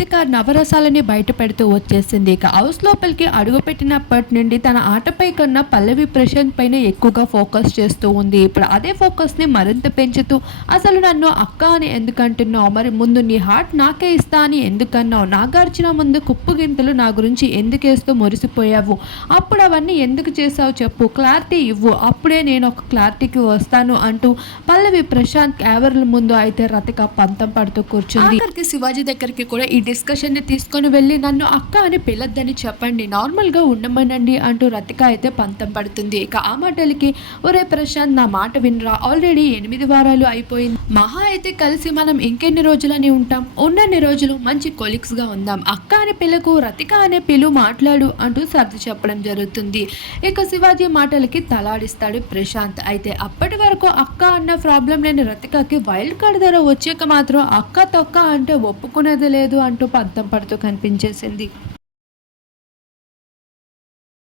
రతిక నవరసాలని బయట పెడుతూ వచ్చేసింది. ఇక హౌస్ లోపలికి అడుగుపెట్టినప్పటి నుండి తన ఆటపై కన్నా పల్లవి ప్రశాంత్ పైన ఎక్కువగా ఫోకస్ చేస్తూ ఉంది. ఇప్పుడు అదే ఫోకస్ని మరింత పెంచుతూ అసలు నన్ను అక్క అని ఎందుకంటున్నావు, మరి ముందు నీ హార్ట్ నాకే ఇస్తా అని ఎందుకన్నావు, నాగార్జున ముందు కుప్పు గింతలు నా గురించి ఎందుకేస్తూ మురిసిపోయావు, అప్పుడు అవన్నీ ఎందుకు చేసావు చెప్పు, క్లారిటీ ఇవ్వు, అప్పుడే నేను ఒక క్లారిటీకి వస్తాను అంటూ పల్లవి ప్రశాంత్ ఎవరి ముందు అయితే రతిక పంతం పడుతూ కూర్చుంది. ఆఖరికి శివాజీ దగ్గరికి కూడా ఈ డిస్కషన్ని తీసుకొని వెళ్ళి నన్ను అక్క అని పిలద్దని చెప్పండి, నార్మల్గా ఉండమనండి అంటూ రతిక అయితే పంతం పడుతుంది. ఇక ఆ మాటలకి ఒరే ప్రశాంత్ నా మాట వినరా, ఆల్రెడీ 8 వారాలు అయిపోయింది, మహా అయితే కలిసి మనం ఇంకెన్ని రోజులని ఉంటాం, ఉన్నన్ని రోజులు మంచి కొలీగ్స్గా ఉందాం, అక్క అని పిల్లకు రతిక అనే పిలు మాట్లాడు అంటూ సర్ది చెప్పడం జరుగుతుంది. ఇక శివాజీ మాటలకి తలాడిస్తాడు ప్రశాంత్. అయితే అప్పటి వరకు అక్క అన్న ప్రాబ్లం లేని రతికకి వైల్డ్ కార్డ్ ధర వచ్చాక మాత్రం అక్క తొక్క అంటే ఒప్పుకునేది లేదు అంటూ పంతం పడుతూ కనిపించేసింది.